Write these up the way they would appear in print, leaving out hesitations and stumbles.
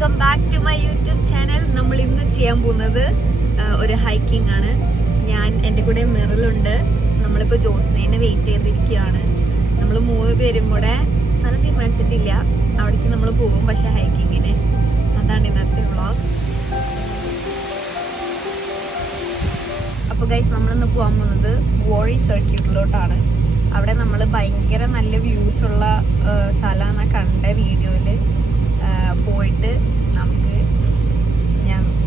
Welcome back to my YouTube channel. നമ്മൾ ഇന്ന് ചെയ്യാൻ പോകുന്നത് ഒരു ഹൈക്കിംഗ് ആണ്. ഞാൻ എൻ്റെ കൂടെ മെറിലുണ്ട്. നമ്മളിപ്പോൾ ജോസ്നേനെ വെയിറ്റ് ചെയ്തിരിക്കുകയാണ്. നമ്മൾ 3 പേരും കൂടെ സ്ഥലം തീരുമാനിച്ചിട്ടില്ല, അവിടേക്ക് നമ്മൾ പോകും. പക്ഷേ ഹൈക്കിങ്ങിന് അതാണ് ഇന്നത്തെ വ്ളോഗ്. അപ്പോൾ ഗൈസ്, നമ്മളിന്ന് പോകാൻ പോകുന്നത് വോറി സർക്യൂട്ടിലോട്ടാണ്. അവിടെ നമ്മൾ ഭയങ്കര നല്ല വ്യൂസ് ഉള്ള സ്ഥലമാണ് കണ്ട വീഡിയോയിൽ.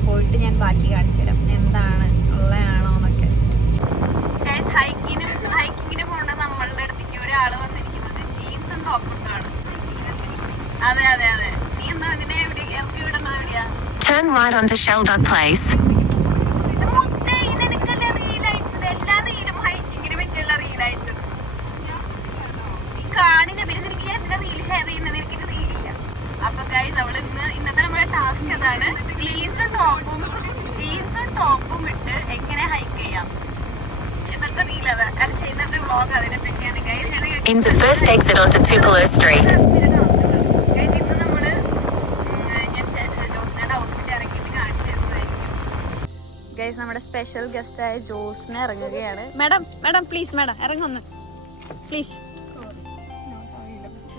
പോയിട്ട് ഞാൻ ബാക്കി കാണിച്ചു തരാം എന്താണ് ഉള്ളതാണോ എന്നൊക്കെ. ഹൈക്കിങ്ങിന് പോകേണ്ട നമ്മളുടെ അടുത്തേക്ക് ഒരാൾ വന്നിരിക്കുന്നത് ജീൻസും ടോപ്പും ഇട്ടാണ്. അതെ അതെ അതെ. നീ എന്താ ഇതിനെ എവിടെ വിടണോ? എവിടെയാ? Turn right onto Sheldon Place. നിനക്കല്ലേ റീൽ അയച്ചത്? എല്ലാ റീലും ഹൈക്കിങ്ങിന് പറ്റിയുള്ള റീൽ അയച്ചത്. നീ കാണില്ല, പിന്നെ നിനക്ക് ഞാൻ എന്തിനാ റീൽ ഷെയർ ചെയ്യുന്നത്? എനിക്കൊരു റീലില്ല. അപ്പൊ ഗൈസ്, ഇന്നത്തെ നമ്മുടെ ടാസ്ക് അതാണ്. ജീൻസും ടോപ്പും ഇട്ട് എങ്ങനെ ഹൈക്ക് ചെയ്യാം. ഇന്നത്തെ റീൽ അതാണ്, ഇന്നത്തെ വ്ളോഗ് അതിനെ പറ്റിയാണ് guys. In the first exit onto Tupelo Street. Guys, ഇന്ന് നമ്മള് ഞാൻ ജോസ്നയുടെ ഔട്ട്ഫിറ്റ് ഇറങ്ങിയിട്ട് കാണിച്ചു തരുന്നതായിരിക്കും. ഗൈസ്, നമ്മുടെ സ്പെഷ്യൽ ഗസ്റ്റ് ആയ ജോസ്ന ഇറങ്ങുകയാണ്. മാഡം പ്ലീസ്, മാഡം ഇറങ്ങൊന്ന് പ്ലീസ്.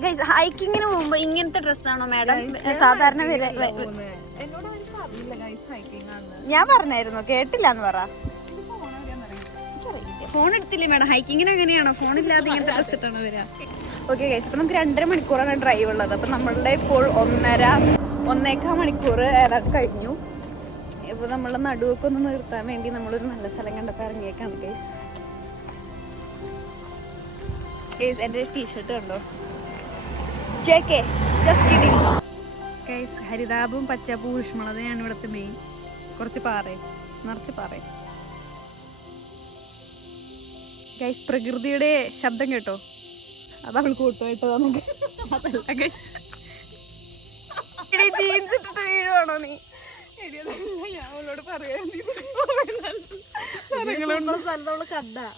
ഗൈസ്, ഹൈക്കിങ്ങിന് പോകുമ്പോ ഇങ്ങനത്തെ ഡ്രസ്സാണോ മാഡം സാധാരണ ഞാൻ പറഞ്ഞായിരുന്നു, കേട്ടില്ല എന്ന് പറ. ഫോൺ എടുത്തില്ലേ മാഡം? ഹൈക്കിങ്ങിന് എങ്ങനെയാണോ ഫോണില്ലാതെ ഇങ്ങനത്തെ ഡ്രസ് ഇട്ടാണോ വരിക? ഓക്കെ ഗൈസ്, അപ്പൊ നമുക്ക് 2.5 മണിക്കൂറാണ് ഡ്രൈവ് ഉള്ളത്. അപ്പൊ നമ്മളുടെ ഇപ്പോൾ 1.5 മണിക്കൂർ ഏതാണ്ട് കഴിഞ്ഞു. ഇപ്പൊ നമ്മളെ നടുവൊക്കെ ഒന്ന് നിർത്താൻ വേണ്ടി നമ്മളൊരു നല്ല സ്ഥലം കണ്ടപ്പോൾ ഇറങ്ങിയേക്കാണ് ഗൈസ്. എന്റെ ടീഷർട്ട് കണ്ടോ? ഹരിതാപും പച്ചപ്പും ഊഷ്മളതയാണ് ഇവിടുത്തെ മെയിൻ. കുറച്ച് നിറച്ച് പാറ. ഗൈസ്, പ്രകൃതിയുടെ ശബ്ദം കേട്ടോ? അതവൾ കൂട്ടുമായിട്ടതാണ്. അതല്ല ഗൈസ്, ജീൻസ് ഇട്ടിട്ട് വീഴുവാണോ നീ?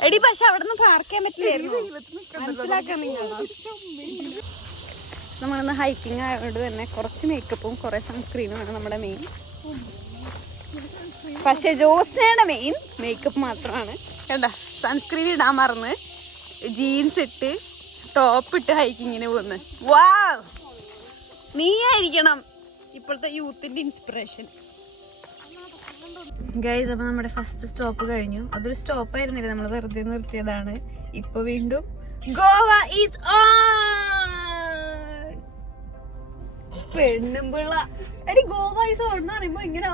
എടി, പക്ഷെ അവിടെ നിന്ന് പാർക്ക് ചെയ്യാൻ പറ്റില്ലായിരുന്നു. മനസ്സിലാക്കാൻ നമ്മളിന്ന് ഹൈക്കിങ് ആയതുകൊണ്ട് തന്നെ കുറച്ച് മേക്കപ്പും കുറെ സൺസ്ക്രീനും ആണ് നമ്മുടെ മെയിൻ. പക്ഷെ ജോസ്നയുടെ മെയിൻ മേക്കപ്പ് മാത്രമാണ്. കണ്ട, സൺസ്ക്രീൻ ഇടാൻ മറന്ന് ജീൻസ് ഇട്ട് ടോപ്പ് ഇട്ട് ഹൈക്കിങ്ങിന് പോകുന്നു. വാവ്, നീ ആയിരിക്കണം ഇപ്പോഴത്തെ യൂത്തിന്റെ ഇൻസ്പിറേഷൻ. ഗൈസ്, അപ്പൊ നമ്മുടെ ഫസ്റ്റ് സ്റ്റോപ്പ് കഴിഞ്ഞു. അതൊരു സ്റ്റോപ്പ് ആയിരുന്നില്ല, നമ്മൾ വെറുതെ നിർത്തിയതാണ്. ഇപ്പൊ വീണ്ടും ഗോവ ഈസ് ഓൺ. പെണ്ണുമ്പിള്ള എടി, ഗോവ ഈസ് ഓൺ എന്ന് പറയുമ്പോ ഇങ്ങനെ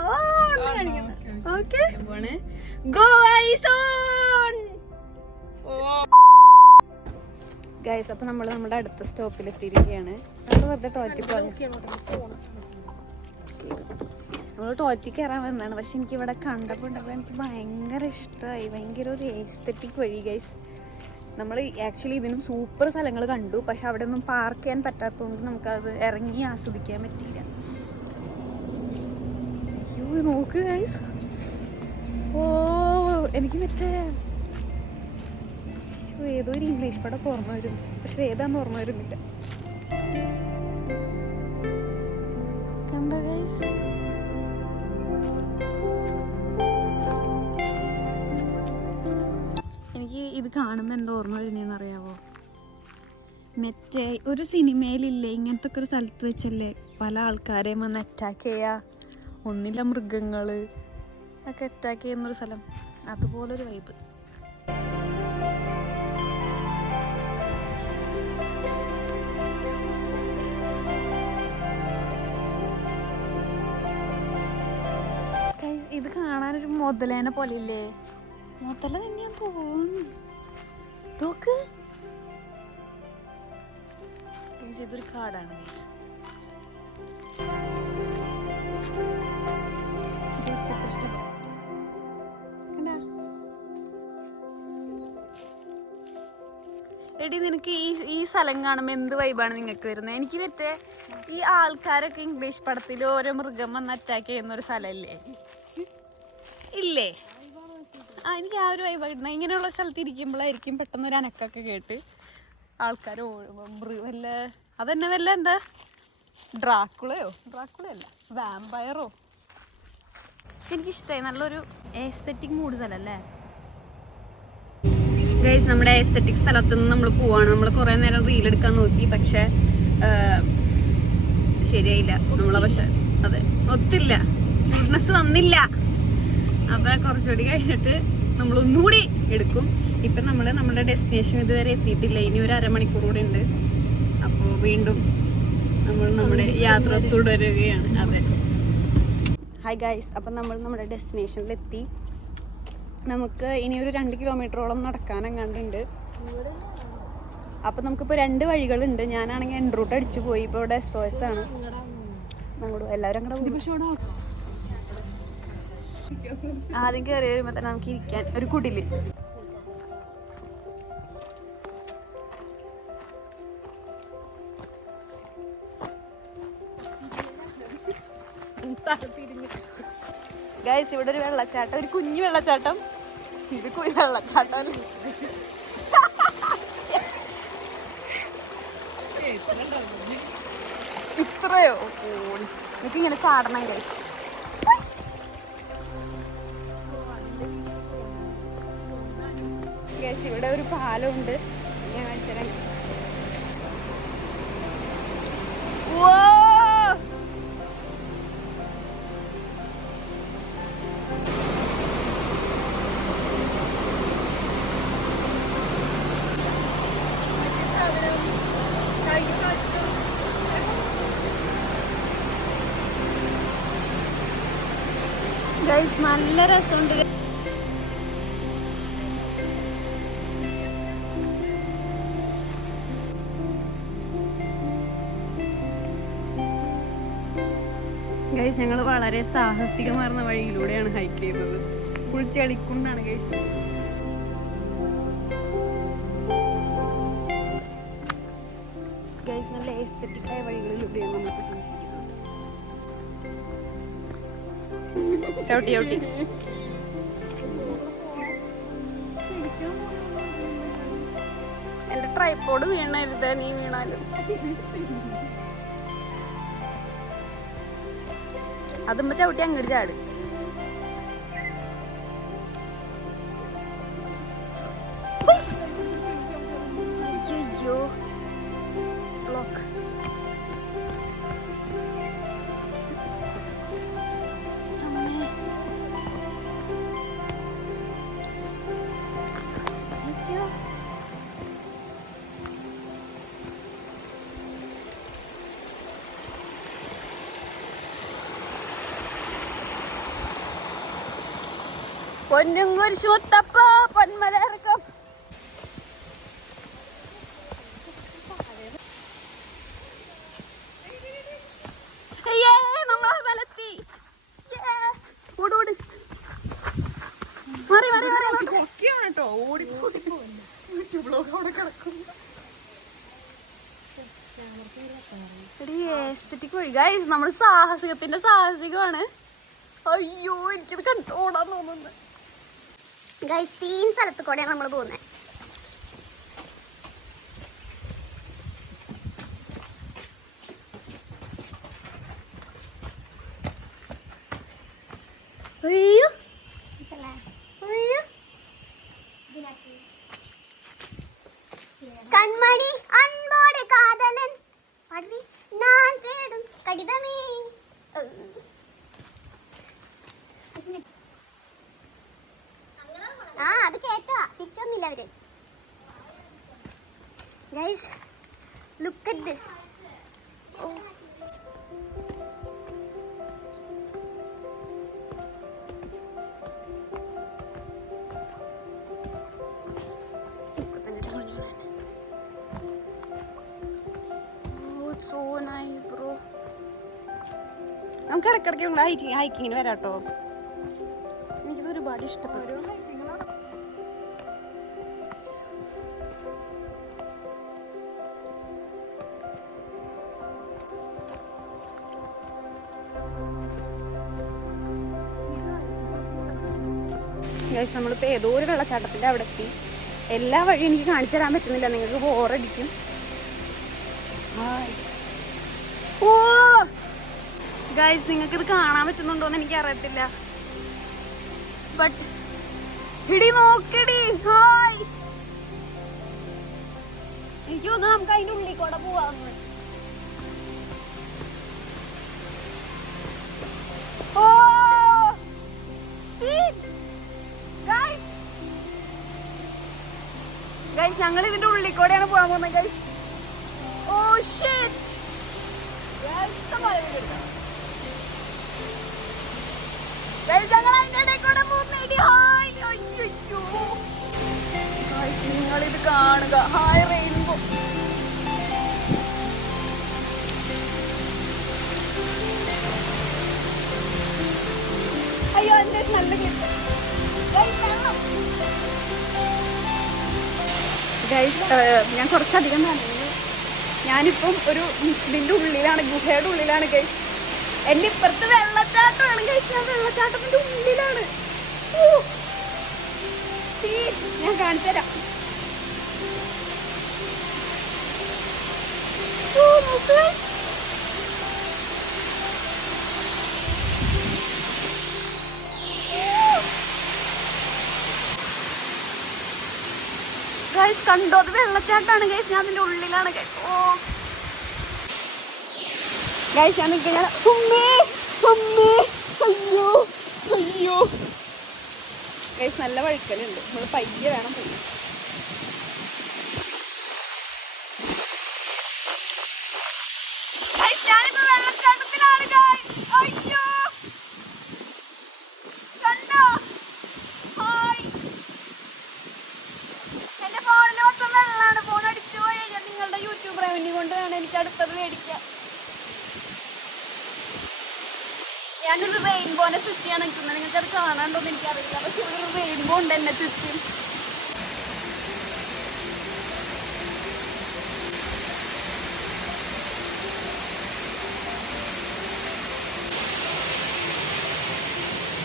കാണിക്കണം. Okay, Goa is on. Guys, അപ്പൊ നമ്മൾ നമ്മുടെ അടുത്ത സ്റ്റോപ്പിൽ എത്തിയിരിക്കുകയാണ്. നമ്മൾ വെറുതെ നമ്മൾ ടോയ്ലറ്റിൽ കയറാൻ വന്നതാണ്. പക്ഷെ എനിക്ക് ഇവിടെ കണ്ടപ്പോൾ എനിക്ക് ഭയങ്കര ഇഷ്ടമായി. ഭയങ്കര ഒരു എസ്തെറ്റിക് വഴി ഗൈസ്. നമ്മൾ ആക്ച്വലി ഇതിനും സൂപ്പർ സ്ഥലങ്ങൾ കണ്ടു, പക്ഷെ അവിടെ ഒന്നും പാർക്ക് ചെയ്യാൻ പറ്റാത്തതുകൊണ്ട് നമുക്കത് ഇറങ്ങി ആസ്വദിക്കാൻ പറ്റിയില്ല. അയ്യോ, നോക്ക് ഗൈസ്. ഓ, എനിക്ക് ഏതോ ഒരു ഇംഗ്ലീഷ് പടം ഓർമ്മ വരും, പക്ഷെ ഏതാന്ന് ഓർമ്മ വരുന്നില്ല. കണ്ടോ ഗൈസ്? എനിക്ക് ഇത് കാണുമ്പോൾ എന്താ ഓർമ്മ വരുന്നതെന്ന് അറിയാവോ? മറ്റേ ഒരു സിനിമയിലില്ലേ, ഇങ്ങനത്തെ ഒക്കെ ഒരു സ്ഥലത്ത് വെച്ചല്ലേ പല ആൾക്കാരെയും വന്ന് അറ്റാക്ക് ചെയ്യുക, ഒന്നില്ല മൃഗങ്ങൾ ഒക്കെ അറ്റാക്ക് ചെയ്യുന്നൊരു സ്ഥലം. അതുപോലൊരു വൈബ്. ഇത് കാണാനൊരു മുതലേനെ പോലെ ഇല്ലേ? മുതല തന്നെയാന്ന് തോന്നുന്നു. നോക്ക്, ഇതൊരു കാടാണ്. എടി, നിനക്ക് ഈ സ്ഥലം കാണുമ്പോൾ എന്ത് വൈബാണ് നിങ്ങൾക്ക് വരുന്നത്? എനിക്ക് മറ്റേ ഈ ആൾക്കാരൊക്കെ ഇംഗ്ലീഷ് പടത്തിൽ ഓരോ മൃഗം വന്ന് അറ്റാക്ക് ചെയ്യുന്ന ഒരു സ്ഥലമല്ലേ ഇല്ലേ? എനിക്ക് ആ ഒരു വൈബ് കിട്ടുന്നത്. ഇങ്ങനെയുള്ള സ്ഥലത്ത് ഇരിക്കുമ്പോഴായിരിക്കും പെട്ടെന്ന് ഒരു അനക്കൊക്കെ കേട്ട് ആൾക്കാർ വല്ല അതന്നെ വല്ല എന്താ ഡ്രാക്കുളയോ? ഡ്രാക്കുളയല്ല, വാമ്പയറോ? എനിക്കിഷ്ടമായി. നല്ലൊരു എസ്തെറ്റിക് മൂഡ് സ്ഥലല്ലേ ഗൈസ്. നമ്മുടെ എസ്തെറ്റിക് സ്ഥലത്ത് നിന്ന് നമ്മൾ പോവാണ്. നമ്മൾ കുറേ നേരം റീൽ എടുക്കാൻ നോക്കി, പക്ഷെ ശരിയായില്ല നമ്മളെ. പക്ഷെ അതെ, ഒത്തില്ല, ക്യൂട്ട്നെസ് വന്നില്ല. അപ്പൊ കുറച്ചുകൂടി കഴിഞ്ഞിട്ട് നമ്മൾ ഒന്നുകൂടി എടുക്കും. ഇപ്പം നമ്മൾ നമ്മുടെ ഡെസ്റ്റിനേഷൻ ഇതുവരെ എത്തിയിട്ടില്ല. ഇനി ഒരു അരമണിക്കൂർ കൂടെ ഉണ്ട്. അപ്പോൾ വീണ്ടും നമ്മൾ നമ്മുടെ യാത്ര തുടരുകയാണ്. അതെ. ഹായ് ഗൈസ്, അപ്പം നമ്മൾ നമ്മുടെ ഡെസ്റ്റിനേഷനിലെത്തി. നമുക്ക് ഇനി ഒരു 2 കിലോമീറ്ററോളം നടക്കാനെങ്ങാണ്ടുണ്ട്. അപ്പം നമുക്കിപ്പോൾ 2 വഴികളുണ്ട്. ഞാനാണെങ്കിൽ എൻ റൂട്ട് അടിച്ചു പോയി. ഇപ്പോൾ ഇവിടെ SOS ആണ്. അങ്ങോട്ട് എല്ലാവരും അങ്ങോട്ട് ആദ്യം കയറി വരുമ്പോൾ തന്നെ നമുക്ക് ഇരിക്കാൻ ഒരു കുടില്. ഗൈസ്, ഇവിടെ ഒരു വെള്ളച്ചാട്ടം, ഒരു കുഞ്ഞു വെള്ളച്ചാട്ടം. ഇത് വെള്ളച്ചാട്ടം അല്ലേ? ഇത്രയോ? എനിക്ക് ഇങ്ങനെ ചാടണം ഗൈസ്. ഗൈസ്, ഇവിടെ ഒരു പാലമുണ്ട്. ഞാൻ കാണിച്ചു തരാം ഗൈസ്. ഗൈസ്, നല്ല രസമുണ്ട്. ഗൈസ്, ഞങ്ങൾ വളരെ സാഹസികമാർന്ന വഴിയിലൂടെയാണ് ഹൈക്ക് ചെയ്തത്. ഫുൾ ചെളിക്കുണ്ടാണ് ഗൈസ്. ഗൈസ്, നല്ല എസ്തെറ്റിക്കായ വഴികളിലൂടെയാണ് നമുക്ക് സഞ്ചരിക്കുന്നത്. ചവിട്ടി ചവിട്ടി എന്റെ ട്രൈപോഡ് വീണരുത്. നീ വീണാലും അതുമ്പോ ചവിട്ടി അങ്ങോട്ട് ചാട്. അയ്യോ, ബ്ലോക്ക്. പൊന്നുംകുരിശ് മുത്തപ്പ പൊന്മല ഇറക്കം. നമ്മളെ സ്ഥലത്തി. ഓടോട് മാറി മാറി മാറി കേട്ടോ. ഓടിപ്പോയി ഗൈസ്, നമ്മൾ സാഹസികത്തിന്റെ സാഹസികമാണ്. അയ്യോ, എനിക്കത് കണ്ടോടാൻ തോന്നുന്നു. ഗൈസ്, സീൻ സ്ഥലത്ത് കൂടെയാണ് നമ്മൾ പോകുന്നത്. അയ്യോ അയ്യോ, കൺമണി അൻപോടെ കാതലൻ ഞാൻ തേടും കടിതമേ. അത് കേട്ടോ, പിക്ചറിനില്ല അവര്. Guys, look at this. So nice bro. നമുക്ക് ഇടയ്ക്കിടയ്ക്ക് നമ്മൾ ഹൈക്കിങ്ങിന് വരാട്ടോ. എനിക്കിത് ഒരുപാട് ഇഷ്ടപ്പെട്ടു. ഗൈസ്, നമ്മളിപ്പോൾ ഏതോ ഒരു വെള്ളച്ചാട്ടത്തിൻ്റെ അവിടെ എത്തി. എല്ലാ വഴിയും എനിക്ക് കാണിച്ചു തരാൻ പറ്റുന്നില്ല, നിങ്ങൾക്ക് ബോറടിക്കും. ഓ ഗൈസ് നിങ്ങൾക്ക് ഇത് കാണാൻ പറ്റുന്നുണ്ടോ എന്ന് എനിക്ക് അറിയത്തില്ല. ബട്ട് ഇടി നോക്കടി. ഹായ്, എനിക്ക് തോന്നുന്നു നമുക്ക് അതിന്റെ ഉള്ളിൽ കൂടെ പോവാന്ന്. ഓ ഗൈസ്, ഞങ്ങൾ ഇതിന്റെ ഉള്ളിൽ കൂടെയാണ് പോകാൻ പോകുന്നത് ഗൈസ്. ഓ ഷിറ്റ്, നിങ്ങൾ ഇത് കാണുക. Hi rainbow. അയ്യോ എന്റെ നല്ല ഗൈസ്, ഞാൻ കുറച്ചധികം നനഞ്ഞു. ഞാനിപ്പം ഒരു ഇതിന്റെ ഉള്ളിലാണ്, ഗുഹയുടെ ഉള്ളിലാണ് ഗൈസ്. എന്റെ ഇപ്പുറത്ത് വെള്ളച്ചാട്ടമാണ് ഗൈസ്. ഞാൻ വെള്ളച്ചാട്ടത്തിന്റെ ഉള്ളിലാണ്. ഞാൻ കാണിച്ചു തരാം. ഗൈസ് കണ്ടോ, അത് വെള്ളച്ചാട്ടാണ് ഗൈസ്. ഞാൻ അതിന്റെ ഉള്ളിലാണ് ഗൈസ്. ഓ ഗൈസ്, ഞാൻ നിൽക്കുന്ന അയ്യോ അയ്യോ ഗൈസ്, നല്ല വഴുക്കലുണ്ട്. നമ്മൾ പയ്യെ വേണം പോയി. ഞാനിപ്പോ വെള്ളച്ചാട്ടത്തിലാണ് ഗൈസ്. അയ്യോ കണ്ടോ? ഹായ്, എന്റെ ഫോണിൽ മൊത്തം വെള്ളമാണ്. ഫോൺ അടിച്ചു പോയി കഴിഞ്ഞാൽ നിങ്ങളുടെ യൂട്യൂബ് റവന്യൂ കൊണ്ട് വേണം എനിക്ക് അടുത്തത് മേടിക്കാം. ഞാനൊരു റെയിൻബോനെ ചുറ്റിയാണ് നിൽക്കുന്നത്. നിങ്ങൾക്ക് അത് കാണാണ്ടോന്ന് എനിക്കറിയില്ല, പക്ഷെ ഒരു റെയിൻബോ ഉണ്ട് എന്നെ ചുറ്റും.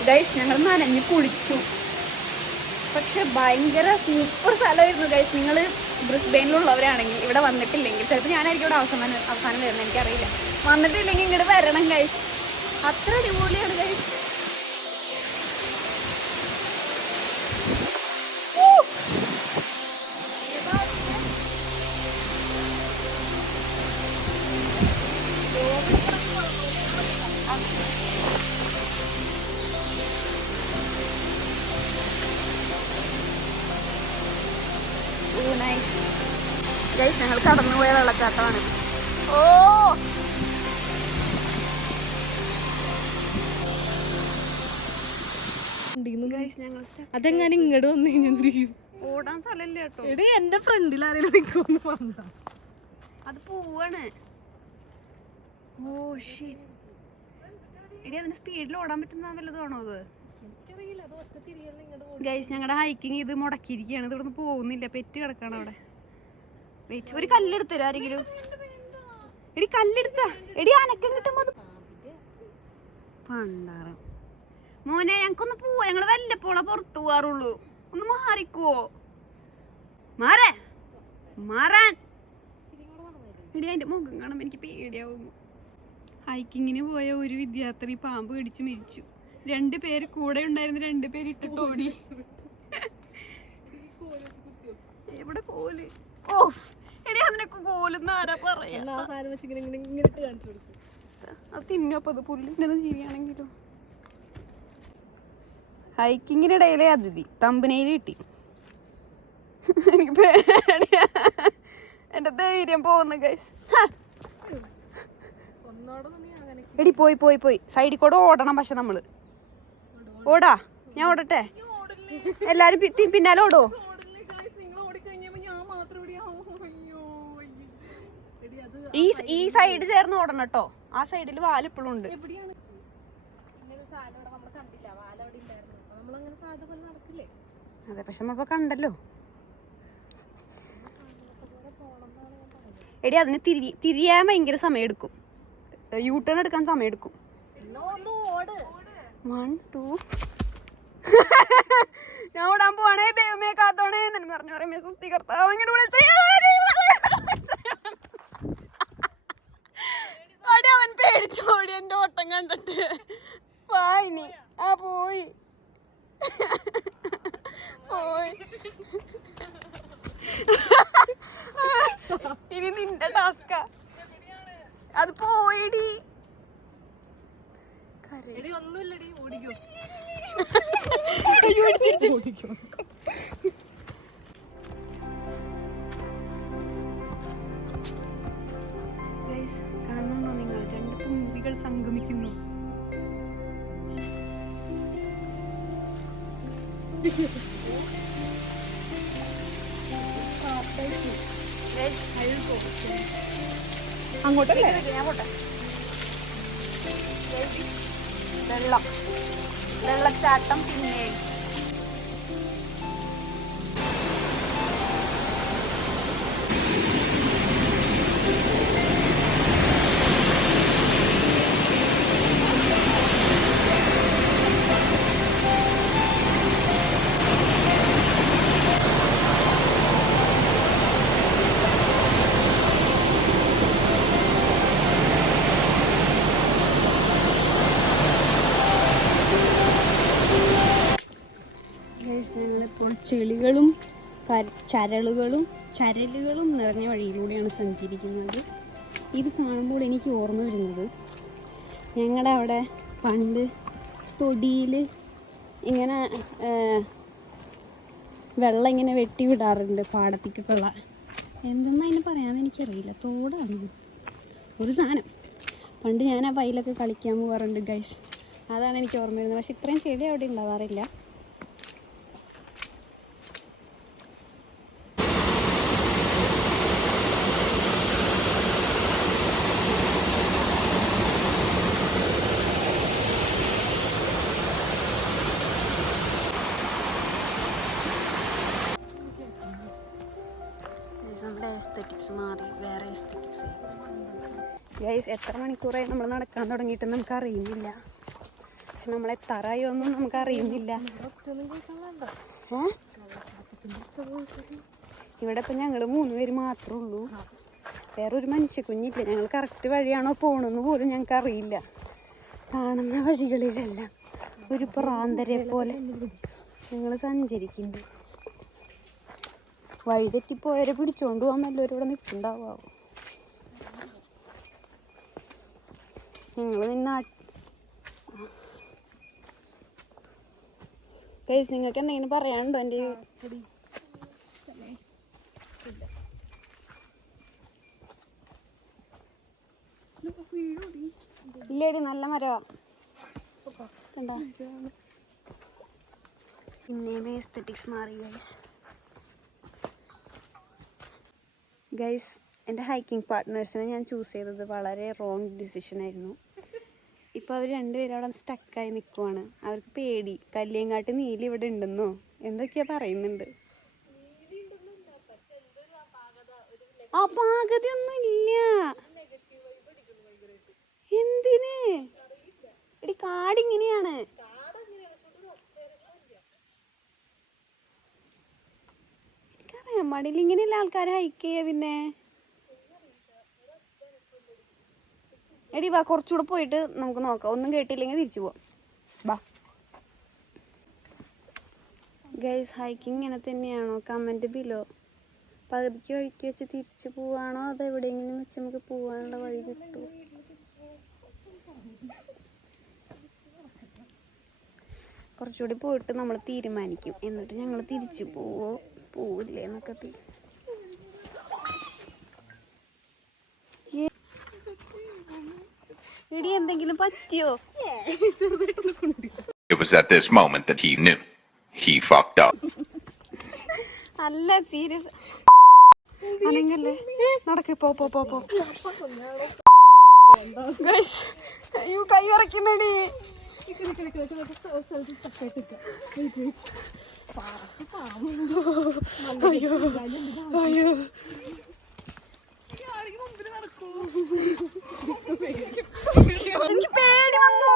ഗൈസ്, ഞങ്ങൾ നനഞ്ഞ് കുളിച്ചു. പക്ഷെ ഭയങ്കര സൂപ്പർ സ്ഥലമായിരുന്നു ഗൈസ്. നിങ്ങൾ ബ്രിസ്ബെയിനിലുള്ളവരാണെങ്കിൽ ഇവിടെ വന്നിട്ടില്ലെങ്കിൽ, ചിലപ്പോൾ ഞാനായിരിക്കും ഇവിടെ അവസാനം വരുന്നത്, എനിക്കറിയില്ല. വന്നിട്ടില്ലെങ്കിൽ ഇങ്ങോട്ട് വരണം ഗൈസ്. അത്ര അടിപൊളിയാണ് ഗൈസ്. ഗൈസ്, ഞങ്ങൾ കടന്നുപോയ വെള്ളച്ചാട്ടമാണ്. ഓ അതെങ്ങനെ ഇങ്ങോട്ട് വന്നു കഴിഞ്ഞാൽ എന്ത് ചെയ്യും? ഓടാൻ സ്ഥലമില്ല കേട്ടോ. എടി എന്റെ ഫ്രണ്ടിൽ ആരെങ്കിലും നിൽക്കുമെന്ന് പറഞ്ഞ അത് പോവാണ്. ഓ ശരി, എടി അതിന് സ്പീഡിൽ ഓടാൻ പറ്റുന്ന വല്ലതാണോ അത്? ഗൈസ്, ഞങ്ങളുടെ ഹൈക്കിങ് ഇത് മുടക്കിയിരിക്കുകയാണ്. ഇവിടുന്ന് പോകുന്നില്ല, പെറ്റ് കിടക്കാണ് അവിടെ. വെയിറ്റ്, ഒരു കല്ലെടുത്ത് തരും ആരെങ്കിലും. എടി കല്ലെടുത്ത, എടി അനക്കം കിട്ടുമ്പോ പണ്ടാറം മോനെ, ഞങ്ങൾക്കൊന്ന് പോവാ. ഞങ്ങള് വല്ലപ്പോളെ പുറത്തു പോവാറുള്ളൂ. ഒന്ന് മാറിക്കുവോ? മാറാൻ. എടി അതിന്റെ മുഖം കാണുമ്പോ എനിക്ക് പേടിയാവുന്നു. ഹൈക്കിങ്ങിന് പോയ ഒരു വിദ്യാർത്ഥി പാമ്പ് കടിച്ചു മരിച്ചു. 2 പേര് കൂടെ ഉണ്ടായിരുന്ന 2 പേര് ഇട്ടിട്ട് ഓടി. എവിടെ കോല്? ഓ എടി അതിനൊക്കെ കോലെന്ന് ആരാ പറയാ? അത് തിന്നപ്പോ അത് പുല്ലിനൊന്നും ജീവിയാണെങ്കിലോ. ഹൈക്കിങ്ങിനിടയിലെ അതിഥി തമ്പനയിൽ കിട്ടി. എനിക്ക് പേടിയാ, എന്റെ ധൈര്യം പോകുന്നു ഗൈസ്. എടി പോയി സൈഡിൽ കൂടെ ഓടണം. പക്ഷെ നമ്മള് ഓടാ, ഞാൻ ഓടട്ടെ? എല്ലാരും പിന്നാലെ ഓടോ? ഈ സൈഡ് ചേർന്ന് ഓടണം കേട്ടോ. ആ സൈഡിൽ വാലിപ്പോഴും ഉണ്ട്. അതെ, പക്ഷെ നമ്മളിപ്പോ കണ്ടല്ലോ. എടി അതിന് തിരിയാൻ ഭയങ്കര സമയം എടുക്കും. യൂ ടേൺ എടുക്കാൻ സമയം എടുക്കും. 1 2 ഞാൻ ഓടാൻ പോവാണേ. ദൈവമേ കാത്തോണേ എന്ന് പറഞ്ഞു സുസ്തി കർത്താവ് അങ്ങോട്ട് വിളിച്ചു. അടി അവൻ പേടിച്ചോടി. എന്റെ ഓട്ടം കണ്ടിട്ട് വായിനി ആ പോയി പോയി ഇനി നിന്റെ ടാസ്ക അത് പോയിടി ഒന്നുമില്ലടി ഓടിക്കോ ഓടിക്കോ കാണുന്നുണ്ടോ നിങ്ങൾ രണ്ട് തുമ്പികൾ സംഗമിക്കുന്നു അങ്ങോട്ടല്ലേ ഞാൻ പോട്ടെ വെള്ളം വെള്ളച്ചാട്ടം പിന്നെ ഞങ്ങളിപ്പോൾ ചെളികളും ചരലുകളും നിറഞ്ഞ വഴിയിലൂടെയാണ് സഞ്ചരിക്കുന്നത്. ഇത് കാണുമ്പോൾ എനിക്ക് ഓർമ്മ വരുന്നത് ഞങ്ങളുടെ അവിടെ പണ്ട് തൊടിയിൽ ഇങ്ങനെ വെള്ളം ഇങ്ങനെ വെട്ടി വിടാറുണ്ട് പാടത്തേക്കൊക്കെയുള്ള എന്തെന്ന് അതിന് പറയാമെന്ന് എനിക്കറിയില്ല. തോടാണ് ഒരു സാധനം. പണ്ട് ഞാൻ ആ വയലൊക്കെ കളിക്കാൻ പോകാറുണ്ട് ഗൈസ്. അതാണ് എനിക്ക് ഓർമ്മ വരുന്നത്. പക്ഷെ ഇത്രയും ചെടി അവിടെ ഉണ്ടാവാറില്ല. നമ്മുടെ എസ്തെറ്റിക്സ് മാറി, വേറെ എസ്തെറ്റിക്സ്. ഗൈസ് എത്ര മണിക്കൂറായി നമ്മൾ നടക്കാൻ തുടങ്ങിയിട്ട് നമുക്ക് അറിയുന്നില്ല. പക്ഷെ നമ്മൾ എത്താറായോ ഒന്നും നമുക്ക് അറിയുന്നില്ല. ഇവിടെ ഇപ്പം ഞങ്ങൾ 3 പേര് മാത്രമേ ഉള്ളൂ. വേറൊരു മനുഷ്യ കുഞ്ഞില്ല. ഞങ്ങൾ കറക്റ്റ് വഴിയാണോ പോകണമെന്ന് പോലും ഞങ്ങൾക്ക് അറിയില്ല. കാണുന്ന വഴികളിലെല്ലാം ഒരു പ്രാന്തരെ പോലെ ഞങ്ങൾ സഞ്ചരിക്കുന്നുണ്ട്. വഴിതെറ്റിപ്പോയവരെ പിടിച്ചോണ്ട് പോകാൻ വല്ലവരും നിൽക്കുന്നുണ്ടാവും. നിങ്ങൾ ഗൈസ് നിങ്ങൾക്ക് എന്തെങ്കിലും പറയാനുണ്ടോ? എൻ്റെ ഇല്ലേടി നല്ല മരവാ. പിന്നെയും എസ്തെറ്റിക്സ് മാറി ഗൈസ്. എൻ്റെ ഹൈക്കിംഗ് പാർട്ട്നേഴ്സിനെ ഞാൻ ചൂസ് ചെയ്തത് വളരെ റോങ് ഡിസിഷനായിരുന്നു. ഇപ്പോൾ അവർ രണ്ടുപേരും അവിടെ സ്റ്റക്കായി നിൽക്കുവാണ്. അവർക്ക് പേടി. കല്ലിയങ്കാട്ട് നീലി ഇവിടെ ഉണ്ടെന്നോ എന്തൊക്കെയാ പറയുന്നുണ്ട്. ആ പാകതയൊന്നും ഇല്ല. എന്തിന് എടി കാടിങ്ങനെയാണ്. എനിക്കറിയാം പാടില്ല. ഇങ്ങനെയല്ല ആൾക്കാർ ഹൈക്ക് ചെയ്യുക. പിന്നെ എടി വാ, കുറച്ചുകൂടെ പോയിട്ട് നമുക്ക് നോക്കാം. ഒന്നും കേട്ടില്ലെങ്കിൽ തിരിച്ചു പോവാം. ബാ ഗൈസ്, ഹൈക്കിങ് ഇങ്ങനെ തന്നെയാണോ? Comment below. പകുതിക്ക് വഴിക്ക് വെച്ച് തിരിച്ചു പോവാണോ അതോ എവിടെയെങ്കിലും വെച്ച് നമുക്ക് പോകാനുള്ള വഴി കിട്ടുമോ? കുറച്ചുകൂടി പോയിട്ട് നമ്മൾ തീരുമാനിക്കും. എന്നിട്ട് ഞങ്ങൾ തിരിച്ചു പോവില്ലേ എന്നൊക്കെ. എടി എന്തെങ്കിലും പറ്റിയോ? It was at this moment that he knew he fucked up. അല്ല സീരിയസ് അനങ്ങല്ലേ. നടക്ക് പോ. ഗൈസ് അയ്യോ കൈ വിറയ്ക്കുന്നടി. അയ്യോ എനിക്ക് പേടി വന്നു.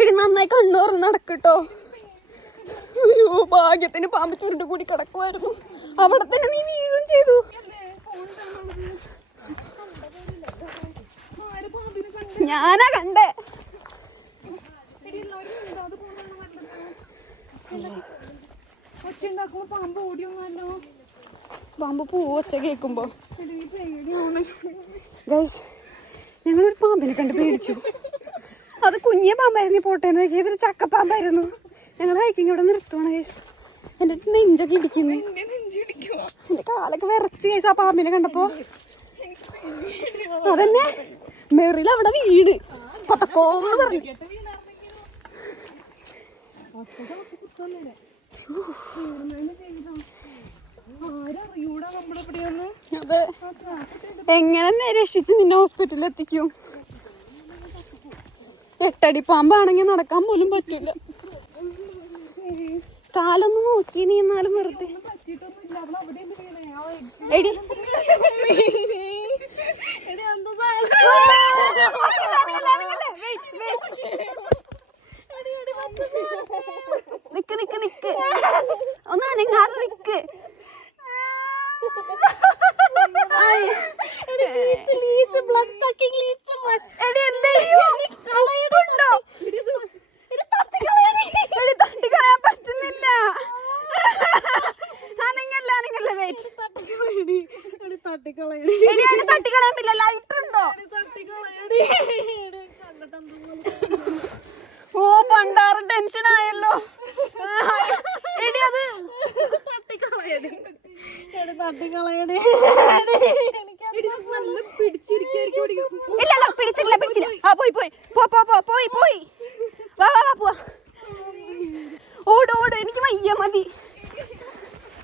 എടി നന്നായി കണ്ണോർന്ന് നടക്കട്ടോ. അയ്യോ ഭാഗ്യത്തിന് പാമ്പ് ചുരുണ്ട് കൂടി കിടക്കുമായിരുന്നു. അവിടെ തന്നെ നീ വീഴും ചെയ്തു. ഞാനാ കണ്ടേ. പാമ്പ് പൂവച്ച കേൾക്കുമ്പോ ഗൈസ് ഞങ്ങളൊരു പാമ്പിനെ കണ്ട് പേടിച്ചു. അത് കുഞ്ഞിയ പാമ്പായിരുന്നു. പോട്ടേന്ന് ഇതൊരു ചക്കപ്പാമ്പായിരുന്നു. ഞങ്ങൾ ഹൈക്കിങ് ഇവിടെ നിർത്തുവാണ് ഗൈസ്. എൻ്റെ നെഞ്ചൊക്കെ ഇടിക്കുന്നു. എൻ്റെ കാലൊക്കെ വിറച്ച് ഗൈസ് ആ പാമ്പിനെ കണ്ടപ്പോ. അതന്നെ മെറിൽ അവിടെ വീട് പതക്കോന്ന് പറഞ്ഞു. അത് എങ്ങനെ രക്ഷിച്ച് നിന്നെ ഹോസ്പിറ്റലിൽ എത്തിക്കും? 8 അടി പാമ്പാണെങ്കിൽ നടക്കാൻ പോലും പറ്റില്ല. കാലൊന്ന് നോക്കി നീ എന്നാലും വെറുതെ. എടി നിക്ക് നിക്ക് നിക്ക് ഒന്ന് അനങ്ങാതെ നിക്ക്. പറ്റുന്നില്ല. തട്ടിക്കളയാൻ പറ്റില്ല. ലൈറ്റർ ഉണ്ടോ? ഓ പണ്ടാറ് ടെൻഷൻ ആയല്ലോ. എടി അത് ഇല്ലല്ല പിടിച്ചില്ല പിടിച്ചില്ല. ആ പോയി പോയി പോയി പോയി വാ വാ വാ പോവാ. ഓട് ഓട് എനിക്ക് വയ്യ മതി.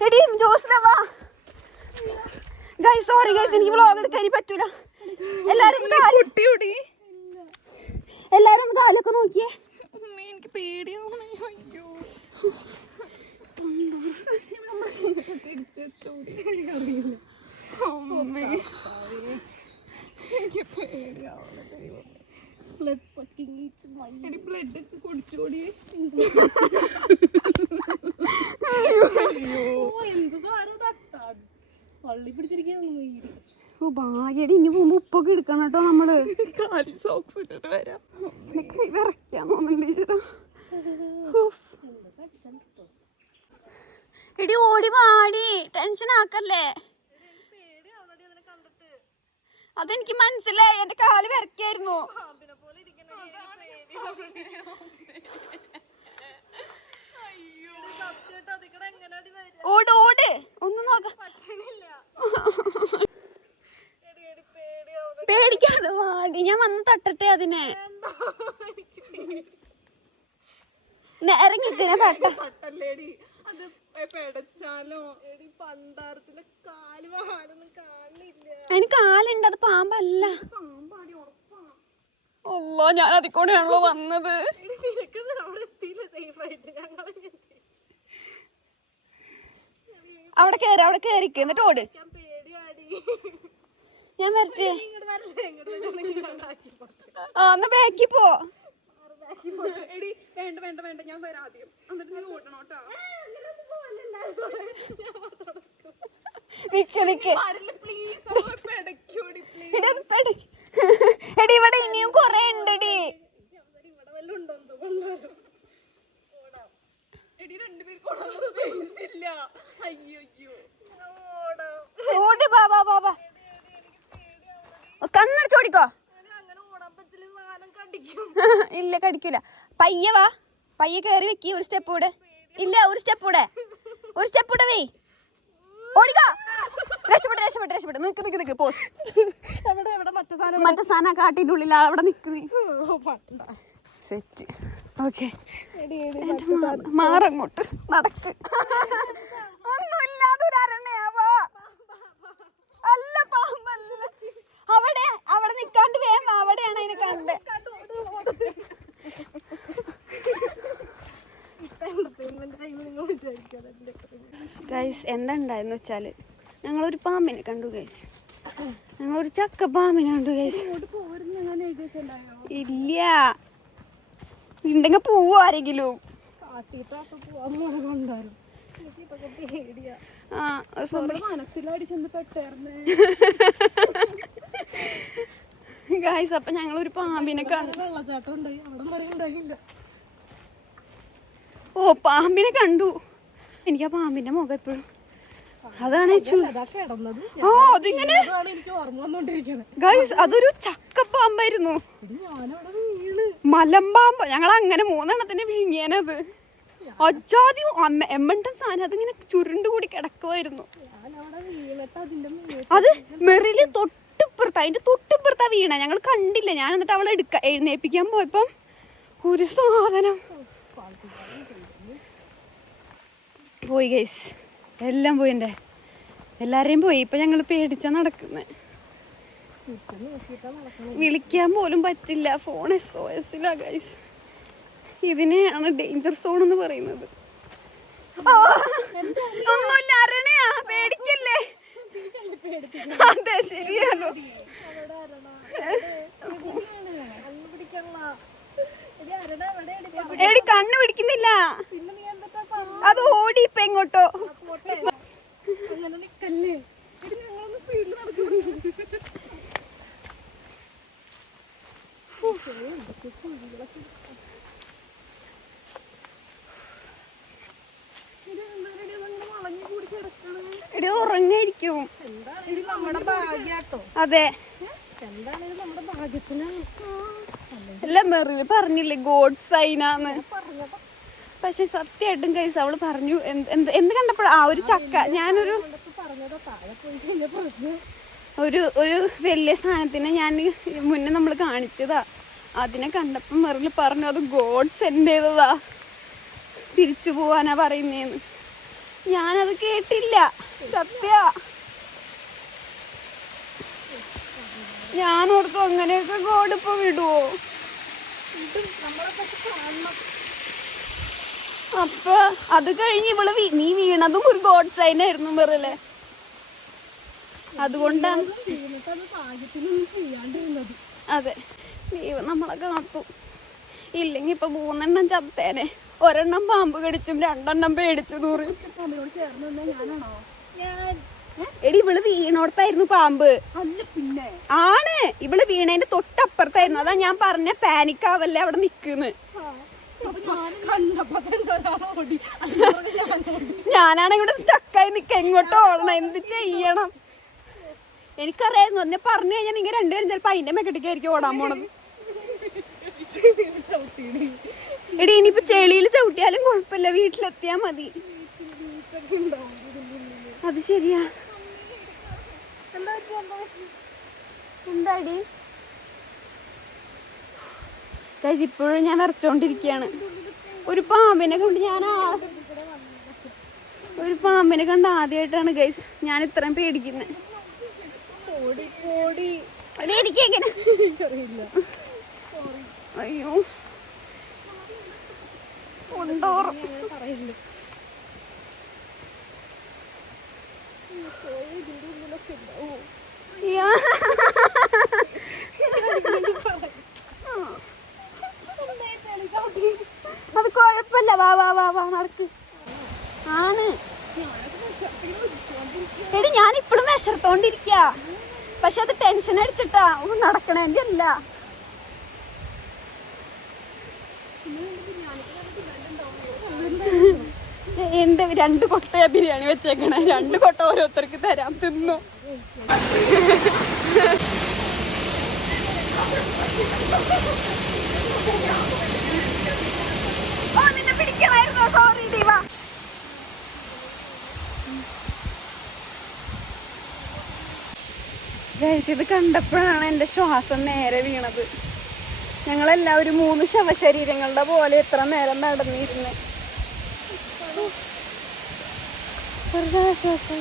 എടി ജോസ്ന വാ. ഗൈസ് സോറി ഗൈസ് എനിക്ക് വ്ലോഗ് എടുക്കാൻ പറ്റൂല. എല്ലാരും എല്ലാരും ഒന്ന് കാലൊക്കെ നോക്കിയേ. എനിക്ക് പേടിയാണ്. പള്ളി പിടിച്ചിരിക്കുന്നു. ഭാഗ്യടി ഇനി പോകുമ്പോ ഉപ്പൊക്കെ എടുക്കണം കേട്ടോ നമ്മള്. കാലിൽ സോക്സ് ഇട്ടിട്ട് വരാം. വിറയ്ക്കാൻ തോന്നുന്നുണ്ട്. എടി ഓടി പാടി ടെൻഷൻ ആക്കല്ലേ. അതെനിക്ക് മനസ്സിലായി. എന്റെ കാല് വിറക്കായിരുന്നു. ഓട് ഓട് ഒന്നും നോക്ക. പേടിക്കാതെ വാടി. ഞാൻ വന്ന് തട്ടട്ടെ അതിനെ. ഇറങ്ങിക്കുന്ന തട്ടല്ലേടി. അത് പെടച്ചാലോ എടി പണ്ടാരത്തിലെ കാല് വാലൊന്നും കാണില്ല. അതിന് കാലുണ്ട്. അത് പാമ്പല്ല. പാമ്പാടി ഉറപ്പാണ്. അല്ലോ ഞാൻ അതിൽ കൂടെയാണല്ലോ വന്നത്. അവിടെ കേറിക്ക് എന്നിട്ട് ഓട്. ഞാൻ വരട്ടെ. ആ എന്നാ ബാക്കി പോ. എടി വേണ്ട വേണ്ട വേണ്ട ഞാൻ വരാം ആദ്യം. എന്നിട്ട് നീ ഓടണോട്ടാ. നിക്ക് നിക്ക് എടി ഇവിടെ ഇനിയും കൊറേ ഉണ്ടെടി. ഓട് ബാബാ ബാബാ. കണ്ണടച്ചോടിക്കോ. ഇല്ല കടിക്കൂല. പയ്യെ വാ. പയ്യെ കേറി വെക്കി. ഒരു സ്റ്റെപ്പ് കൂടെ. ഇല്ല ഒരു സ്റ്റെപ്പ് കൂടെ. ഒരു സ്റ്റെപ്പ് കൂടെ വേ. ഓടിക്കോ. രക്ഷപ്പെട്ട് രക്ഷപ്പെട്ട് രക്ഷപ്പെട്ട്. നിക്ക് നിക്ക് നിക്ക്. പോസ്. മറ്റേ സാധനം കാട്ടിന്റെ ഉള്ളിൽ അവിടെ നിക്കുന്നേ. സെറ്റ്. ഓക്കെ മാറങ്ങോട്ട് നടക്ക്. ഒന്നുമില്ലാതെ ഒരു അരണയാവാ. അല്ല പാമ്പല്ല. അവിടെ അവിടെ നിക്കാണ്ട് വേഗം അവിടെയാണ് അതിനെ കണ്ടേ. ഗൈസ് എന്താ ഉണ്ടായെന്ന് വെച്ചാല് ഞങ്ങളൊരു പാമ്പിനെ കണ്ടു ഗൈസ്. ഞങ്ങളൊരു ചക്ക പാമ്പിനെ കണ്ടു ഗൈസ്. ഇല്ല ഉണ്ടെങ്കിൽ പോവോ ആരെങ്കിലും. ഗായ്സ് അപ്പൊ ഞങ്ങൾ ഒരു പാമ്പിനെ കണ്ടു. വെള്ളച്ചാട്ടം ഉണ്ടായി, അവിടെ വരെ ഉണ്ടായില്ല. ഓ പാമ്പിനെ കണ്ടു. എനിക്ക് ആ പാമ്പിന്റെ മുഖം എപ്പോഴും അതാണ് ആ അതിങ്ങനെ എനിക്ക് ഓർമ്മ വന്നോണ്ടിരിക്കണേ. ഗായ്സ് അതൊരു ചക്കപ്പാമ്പായിരുന്നു, ഞാനവിടെ വീണ്. മലമ്പാമ്പ്. ഞങ്ങൾ അങ്ങനെ 3 എണ്ണത്തിന് വിഴുങ്ങിയാനത്. അജാതി എമ്മണ്ടൻ സാധനം അതിങ്ങനെ ചുരുണ്ടുകൂടി കിടക്കുമായിരുന്നു. ഞാനവിടെ വീണിട്ട് അതിന്റെ അത് മെറില് തൊട്ടിപ്പുറത്താ, അതിന്റെ തൊട്ടിപ്പുറത്താ വീണ. ഞങ്ങൾ കണ്ടില്ല. ഞാൻ എന്നിട്ട് അവളെ എഴുന്നേപ്പിക്കാൻ പോയപ്പം ഒരു സാധനം പോയി ഗൈസ്, എല്ലാം പോയി. എൻ്റെ എല്ലാരെയും പോയി. ഇപ്പൊ ഞങ്ങൾ പേടിച്ചാ നടക്കുന്നത്. വിളിക്കാൻ പോലും പറ്റില്ല, ഫോൺ SOS ഗൈസ്. ഇതിനെയാണ് ഡേഞ്ചർ സോൺ എന്ന് പറയുന്നത്. ഒന്നുമില്ല, അരണയാ, പേടിക്കല്ലേ. അതെ ശരിയാണോ. എടി കണ്ണു പിടിക്കുന്നില്ല, അത് ഓടി ഇപ്പൊ എങ്ങോട്ടോ. അങ്ങനെ നിക്കല്ലേ, ഞങ്ങളൊന്ന് സ്പീഡിൽ നടക്കുന്നു. എടി ഉറങ്ങായിരിക്കും. നമ്മുടെ ഭാഗ്യാട്ടോ. അതെ എന്താണെങ്കിലും നമ്മുടെ ഭാഗ്യത്തിനാണ്. അല്ല മെറില് പറഞ്ഞില്ലേ ഗോഡ് സൈനാന്ന്. പക്ഷെ സത്യമായിട്ടും കൈസ് അവള് പറഞ്ഞു. എന്ത് കണ്ടപ്പോഴാ ആ ഒരു ചക്ക, ഞാനൊരു ഒരു വലിയ സാധനത്തിനെ ഞാൻ മുന്നേ നമ്മൾ കാണിച്ചതാ. അതിനെ കണ്ടപ്പോൾ മെറില് പറഞ്ഞു അത് ഗോഡ് സെൻഡ് ചെയ്തതാ, തിരിച്ചു പോവാനാ പറയുന്നേന്ന്. ഞാനത് കേട്ടില്ല. സത്യ ഞാനോർത്തു അങ്ങനെയൊക്കെ ഗോഡ് ഇപ്പൊ വിടുവോ. അപ്പൊ അത് കഴിഞ്ഞ് ഇവള് നീ വീണതും ഒരു ഗോഡ് സൈൻ ആയിരുന്നു മെറിലെ. അതുകൊണ്ടാണ് അതെ ദൈവം നമ്മളെ കാത്തു. ഇല്ലെങ്കി ഇപ്പൊ 3 എണ്ണം ചത്തേനെ. 1 എണ്ണം പാമ്പ് കടിച്ചും 2 എണ്ണം പേടിച്ചു തൂറി. എടി ഇവള് വീണോടത്തായിരുന്നു പാമ്പ്. ആണ് ഇവള് വീണേന്റെ തൊട്ടപ്പുറത്തായിരുന്നു. അതാ ഞാൻ പറഞ്ഞ പാനിക്കാവല്ലേ അവിടെ നിക്കുന്നു. ഞാനാണ് ഇവിടെ സ്റ്റക്കായി നിക്ക, എങ്ങോട്ടോ ഓടണം, എന്ത് ചെയ്യണം. എനിക്കറിയായിരുന്നു. എന്നെ പറഞ്ഞു കഴിഞ്ഞാൽ നിങ്ങൾ രണ്ടുപേരും ചിലപ്പോ അതിന്റെ മെക്കടിക്കായിരിക്കും ഓടാൻ പോണത്. എടി ഇനിയിപ്പോ ചെളിയിൽ ചവിട്ടിയാലും കുഴപ്പമില്ല, വീട്ടിലെത്തിയാ മതി. അത് ശരിയാ. എന്താടി ഗൈസ് ഇപ്പോഴും ഞാൻ വരച്ചോണ്ടിരിക്കയാണ്. ഒരു പാമ്പിനെ കണ്ട് ആദ്യമായിട്ടാണ് ഗൈസ് ഞാൻ ഇത്രയും പേടിക്കുന്നത്. അയ്യോ അത് കുഴപ്പമില്ല. വാ വാ വാ വാ നടക്ക്. ആണ് എടി ഞാൻ ഇപ്പഴും വിശർത്തോണ്ടിരിക്ക. പക്ഷെ അത് ടെൻഷൻ അടിച്ചിട്ടാ നടക്കണേന്റെ അല്ല. എന്റെ 2 കൊട്ടയാ ബിരിയാണി വെച്ചേക്കണേ. 2 കൊട്ട ഓരോരുത്തർക്ക് തരാം, തിന്നു. നിന്നെ പിടിക്കണായിരുന്നോ? സോറി ദീവ. ഇത് കണ്ടപ്പോഴാണ് എൻ്റെ ശ്വാസം നേരെ വീണത്. ഞങ്ങളെല്ലാവരും 3 ശവശരീരങ്ങളുടെ പോലെ എത്ര നേരം നടന്നിരുന്നു. വെറുതെ ആശ്വാസം.